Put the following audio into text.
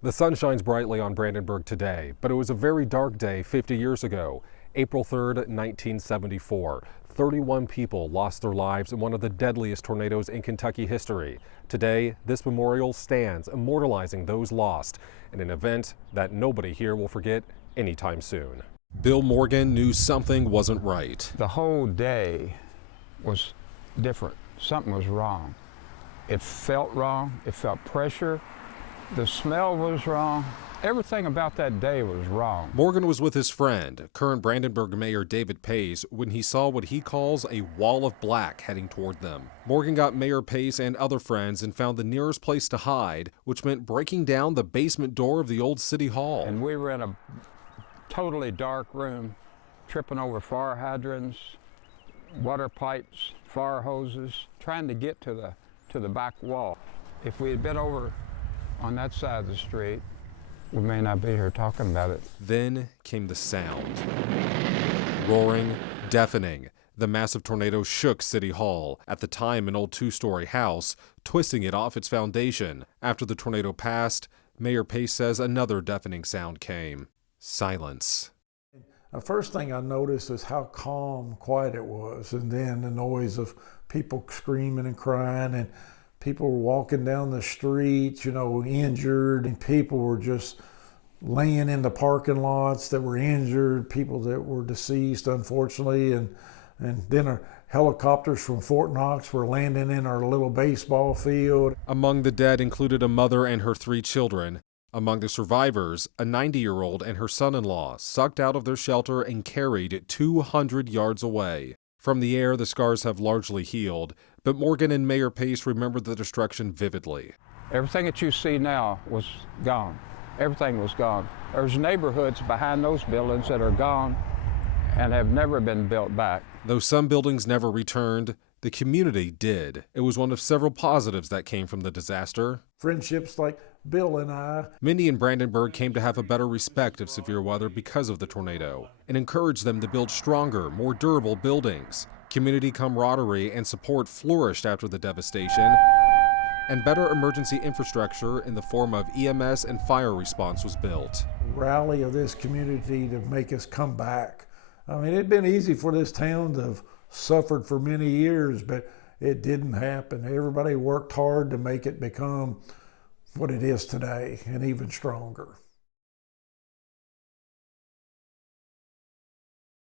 The sun shines brightly on Brandenburg today, but it was a very dark day 50 years ago, April 3rd, 1974. 31 people lost their lives in one of the deadliest tornadoes in Kentucky history. Today, this memorial stands immortalizing those lost in an event that nobody here will forget anytime soon. Bill Morgan knew something wasn't right. The whole day was different. Something was wrong. It felt wrong. It felt pressure. The smell was wrong. Everything about that day was wrong. Morgan was with his friend, current Brandenburg Mayor David Pace, when he saw what he calls a wall of black heading toward them. Morgan got Mayor Pace and other friends and found the nearest place to hide, which meant breaking down the basement door of the old city hall. And we were in a totally dark room, tripping over fire hydrants, water pipes, fire hoses, trying to get to the back wall. If we had been over on that side of the street, we may not be here talking about it. Then came the sound. Roaring, deafening. The massive tornado shook City Hall, at the time an old two-story house, twisting it off its foundation. After the tornado passed, Mayor Pace says another deafening sound came. Silence. The first thing I noticed is how calm, quiet it was, and then the noise of people screaming and crying, and people were walking down the street, injured, and people were just laying in the parking lots that were injured, people that were deceased, unfortunately, and then our helicopters from Fort Knox were landing in our little baseball field. Among the dead included a mother and her 3 children. Among the survivors, a 90-year-old and her son-in-law, sucked out of their shelter and carried 200 yards away. From the air, the scars have largely healed, but Morgan and Mayor Pace remember the destruction vividly. Everything that you see now was gone. Everything was gone. There's neighborhoods behind those buildings that are gone and have never been built back. Though some buildings never returned, the community did. It was one of several positives that came from the disaster. Friendships like Bill and I. Many in Brandenburg came to have a better respect of severe weather because of the tornado and encouraged them to build stronger, more durable buildings. Community camaraderie and support flourished after the devastation, and better emergency infrastructure in the form of EMS and fire response was built. The rally of this community to make us come back. I mean, it'd been easy for this town to have suffered for many years, but it didn't happen. Everybody worked hard to make it become what it is today, and even stronger.